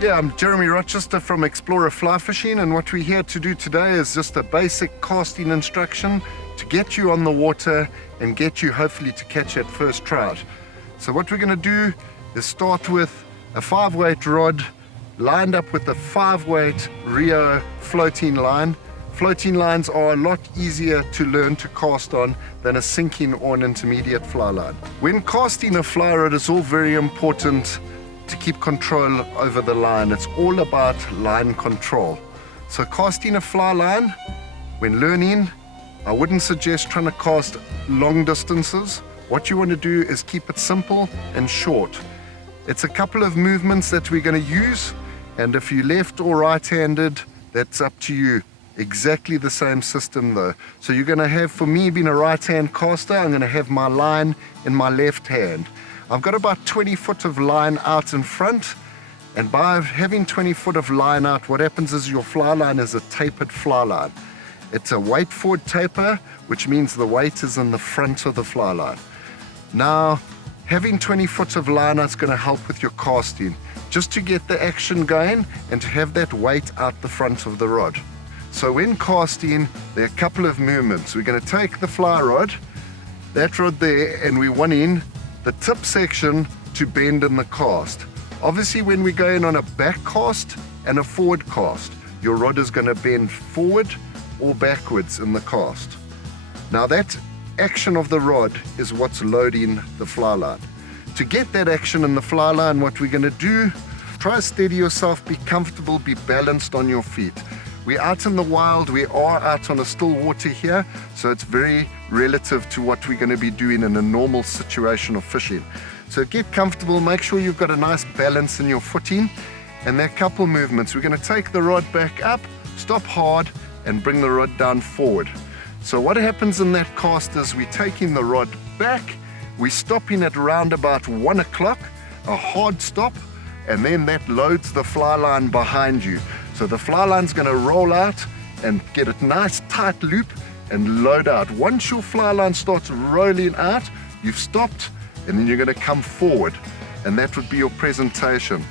Yeah, I'm Jeremy Rochester from Xplorer Fly Fishing, and what we're here to do today is just a basic casting instruction to get you on the water and get you hopefully to catch that first trout. So what we're going to do is start with a 5-weight rod lined up with a 5-weight Rio floating line. Floating lines are a lot easier to learn to cast on than a sinking or an intermediate fly line. When casting a fly rod, it's all very important to keep control over the line. It's all about line control. So casting a fly line, when learning, I wouldn't suggest trying to cast long distances. What you want to do is keep it simple and short. It's a couple of movements that we're going to use, and if you're left or right-handed, that's up to you. Exactly the same system though. So you're going to have, for me being a right-hand caster, I'm going to have my line in my left hand. I've got about 20 foot of line out in front, and by having 20 foot of line out, what happens is your fly line is a tapered fly line. It's a weight forward taper, which means the weight is in the front of the fly line. Now, having 20 foot of line out is going to help with your casting, just to get the action going and to have that weight out the front of the rod. So when casting, there are a couple of movements. We're going to take the fly rod, that rod there, and we want in the tip section to bend in the cast. Obviously, when we go in on a back cast and a forward cast, your rod is going to bend forward or backwards in the cast. Now that action of the rod is what's loading the fly line. To get that action in the fly line, what we're going to do, try to steady yourself, be comfortable, be balanced on your feet. We're out in the wild, we are out on a still water here, so it's very relative to what we're going to be doing in a normal situation of fishing. So get comfortable, make sure you've got a nice balance in your footing, and there are a couple movements. We're going to take the rod back up, stop hard, and bring the rod down forward. So what happens in that cast is we're taking the rod back, we're stopping at around about 1 o'clock, a hard stop, and then that loads the fly line behind you. So the fly line's going to roll out and get a nice tight loop and load out. Once your fly line starts rolling out, you've stopped, and then you're going to come forward, and that would be your presentation.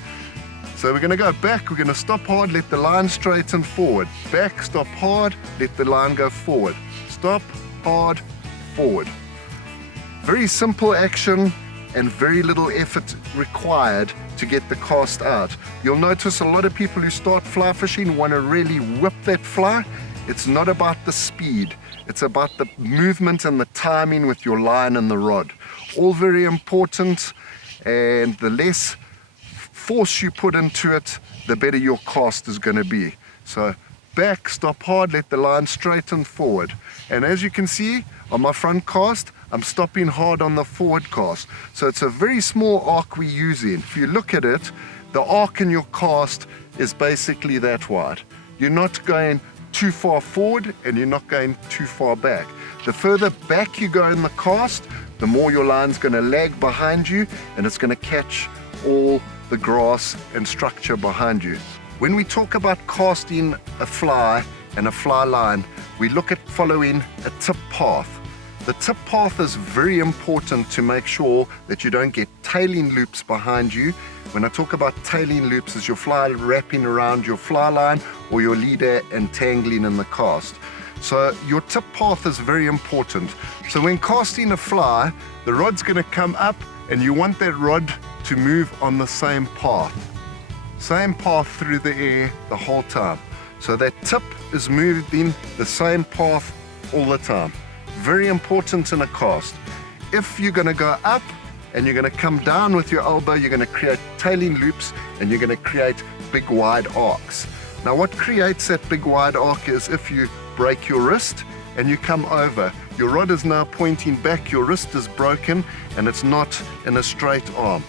So we're going to go back, we're going to stop hard, let the line straighten forward. Back, stop hard, let the line go forward. Stop, hard, forward. Very simple action and very little effort required to get the cast out. You'll notice a lot of people who start fly fishing want to really whip that fly. It's not about the speed, it's about the movement and the timing with your line and the rod. All very important, and the less force you put into it, the better your cast is going to be. So back, stop hard, let the line straighten forward. And as you can see on my front cast, I'm stopping hard on the forward cast. So it's a very small arc we're using. If you look at it, the arc in your cast is basically that wide. You're not going too far forward and you're not going too far back. The further back you go in the cast, the more your line's going to lag behind you, and it's going to catch all the grass and structure behind you. When we talk about casting a fly and a fly line, we look at following a tip path. The tip path is very important to make sure that you don't get tailing loops behind you. When I talk about tailing loops, is your fly wrapping around your fly line or your leader and tangling in the cast. So your tip path is very important. So when casting a fly, the rod's going to come up and you want that rod to move on the same path. Same path through the air the whole time. So that tip is moving the same path all the time. Very important in a cast. If you're going to go up and you're going to come down with your elbow, you're going to create tailing loops and you're going to create big wide arcs. Now what creates that big wide arc is if you break your wrist and you come over. Your rod is now pointing back, your wrist is broken, and it's not in a straight arm.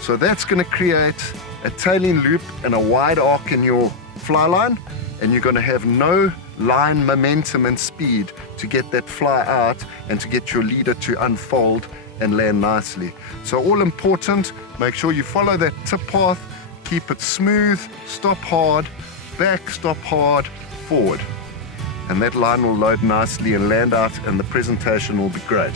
So that's going to create a tailing loop and a wide arc in your fly line, and you're going to have no line momentum and speed to get that fly out and to get your leader to unfold and land nicely. So all important, make sure you follow that tip path, keep it smooth, stop hard, back, stop hard, forward. And that line will load nicely and land out, and the presentation will be great.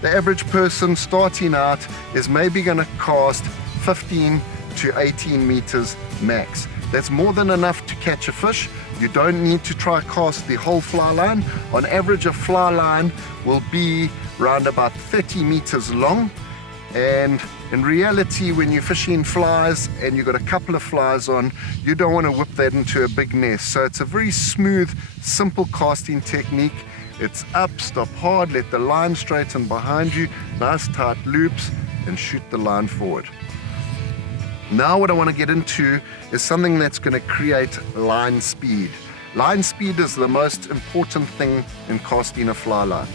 The average person starting out is maybe going to cast 15 to 18 meters max. That's more than enough to catch a fish. You don't need to try cast the whole fly line. On average, a fly line will be around about 30 meters long. And in reality, when you're fishing flies and you've got a couple of flies on, you don't want to whip that into a big nest. So it's a very smooth, simple casting technique. It's up, stop hard, let the line straighten behind you, nice tight loops, and shoot the line forward. Now what I want to get into is something that's going to create line speed. Line speed is the most important thing in casting a fly line.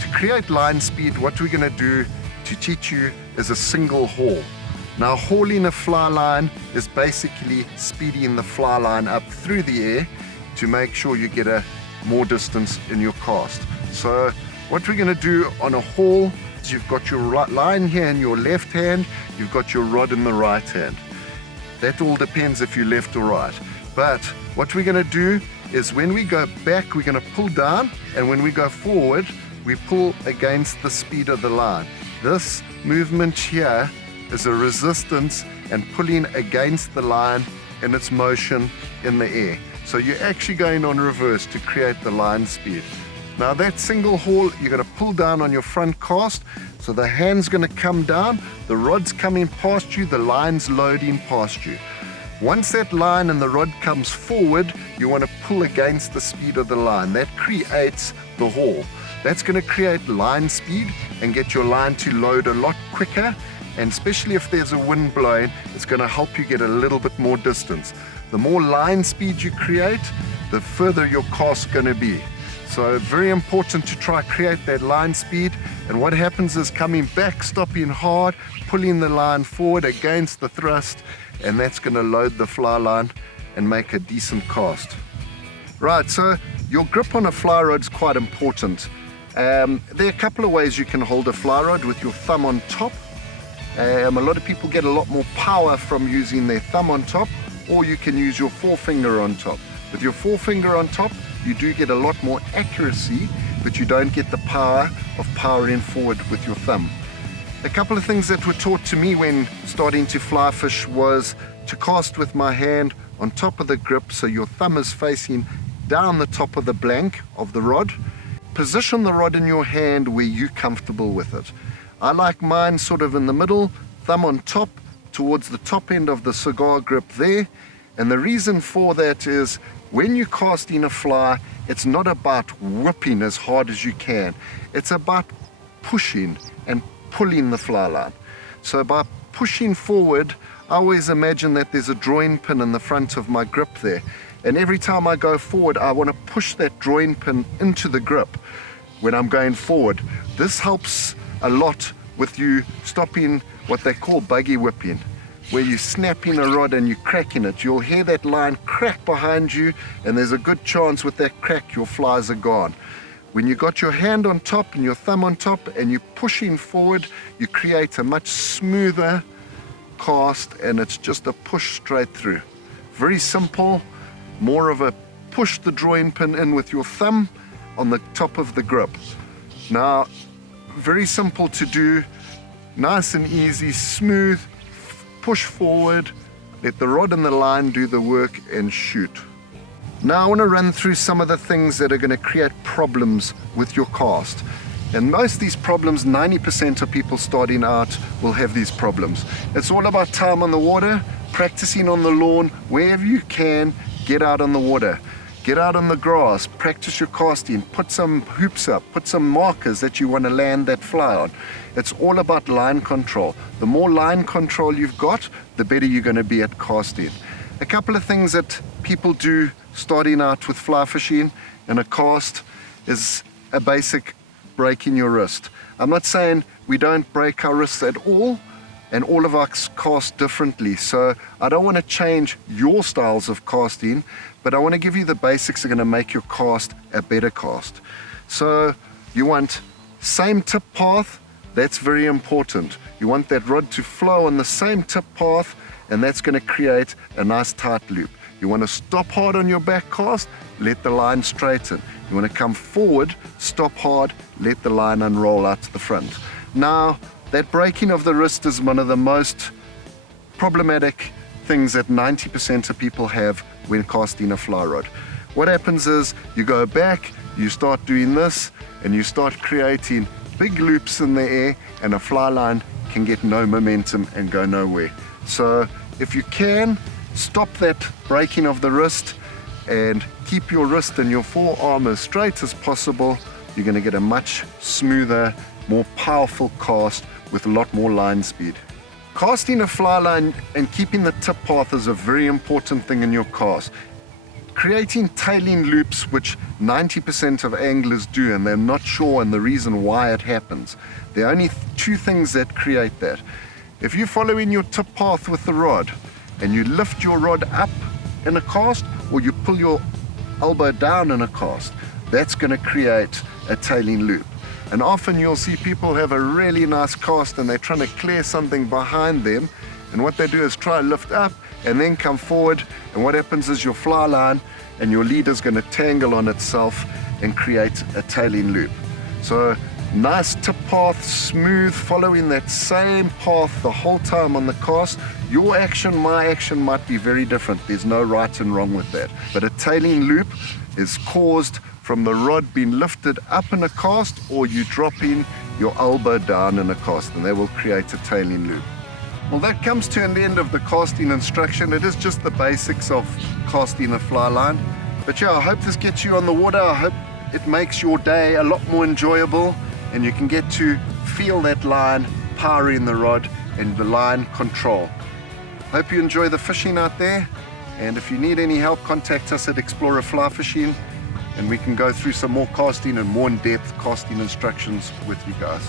To create line speed, what we're going to do to teach you is a single haul. Now, hauling a fly line is basically speeding the fly line up through the air to make sure you get a more distance in your cast. So what we're going to do on a haul is you've got your line here in your left hand, you've got your rod in the right hand. That all depends if you're left or right. But what we're going to do is when we go back, we're going to pull down, and when we go forward, we pull against the speed of the line. This movement here is a resistance and pulling against the line in its motion in the air. So you're actually going on reverse to create the line speed. Now that single haul, you're going to pull down on your front cast. So the hand's going to come down, the rod's coming past you, the line's loading past you. Once that line and the rod comes forward, you want to pull against the speed of the line. That creates the haul. That's going to create line speed and get your line to load a lot quicker. And especially if there's a wind blowing, it's going to help you get a little bit more distance. The more line speed you create, the further your cast's going to be. So very important to try create that line speed. And what happens is coming back, stopping hard, pulling the line forward against the thrust, and that's going to load the fly line and make a decent cast. Right, so your grip on a fly rod is quite important. There are a couple of ways you can hold a fly rod with your thumb on top. A lot of people get a lot more power from using their thumb on top, or you can use your forefinger on top. With your forefinger on top, you do get a lot more accuracy, but you don't get the power of powering forward with your thumb. A couple of things that were taught to me when starting to fly fish was to cast with my hand on top of the grip, so your thumb is facing down the top of the blank of the rod. Position the rod in your hand where you're comfortable with it. I like mine sort of in the middle, thumb on top, towards the top end of the cigar grip there. And the reason for that is when you're casting a fly, it's not about whipping as hard as you can. It's about pushing and pulling the fly line. So by pushing forward, I always imagine that there's a drawing pin in the front of my grip there. And every time I go forward, I want to push that drawing pin into the grip when I'm going forward. This helps a lot with you stopping what they call buggy whipping, where you're snapping a rod and you're cracking it. You'll hear that line crack behind you, and there's a good chance with that crack your flies are gone. When you got your hand on top and your thumb on top and you're pushing forward, you create a much smoother cast, and it's just a push straight through. Very simple, more of a push the drawing pin in with your thumb on the top of the grip. Now, very simple to do, nice and easy, smooth, push forward, let the rod and the line do the work and shoot. Now I want to run through some of the things that are going to create problems with your cast. And most of these problems, 90% of people starting out will have these problems. It's all about time on the water, practicing on the lawn, wherever you can, get out on the water. Get out on the grass, practice your casting, put some hoops up, put some markers that you want to land that fly on. It's all about line control. The more line control you've got, the better you're going to be at casting. A couple of things that people do starting out with fly fishing in a cast is a basic breaking your wrist. I'm not saying we don't break our wrists at all, and all of us cast differently. So I don't want to change your styles of casting, but I want to give you the basics that are going to make your cast a better cast. So you want same tip path, that's very important. You want that rod to flow on the same tip path, and that's going to create a nice tight loop. You want to stop hard on your back cast, let the line straighten. You want to come forward, stop hard, let the line unroll out to the front. Now, that breaking of the wrist is one of the most problematic things that 90% of people have when casting a fly rod. What happens is you go back, you start doing this, and you start creating big loops in the air, and a fly line can get no momentum and go nowhere. So if you can, stop that breaking of the wrist and keep your wrist and your forearm as straight as possible. You're going to get a much smoother, more powerful cast with a lot more line speed. Casting a fly line and keeping the tip path is a very important thing in your cast. Creating tailing loops, which 90% of anglers do, and they're not sure and the reason why it happens. There are only two things that create that. If you're following your tip path with the rod and you lift your rod up in a cast, or you pull your elbow down in a cast, that's going to create a tailing loop. And often you'll see people have a really nice cast and they're trying to clear something behind them, and what they do is try to lift up and then come forward, and what happens is your fly line and your leader is going to tangle on itself and create a tailing loop. So nice tip path, smooth, following that same path the whole time on the cast. Your action, my action might be very different. There's no right and wrong with that. But a tailing loop is caused from the rod being lifted up in a cast, or you dropping your elbow down in a cast, and that will create a tailing loop. Well, that comes to an end of the casting instruction. It is just the basics of casting a fly line. But yeah, I hope this gets you on the water. I hope it makes your day a lot more enjoyable, and you can get to feel that line, power in the rod, and the line control. Hope you enjoy the fishing out there, and if you need any help, contact us at Xplorer Fly Fishing, and we can go through some more casting and more in-depth casting instructions with you guys.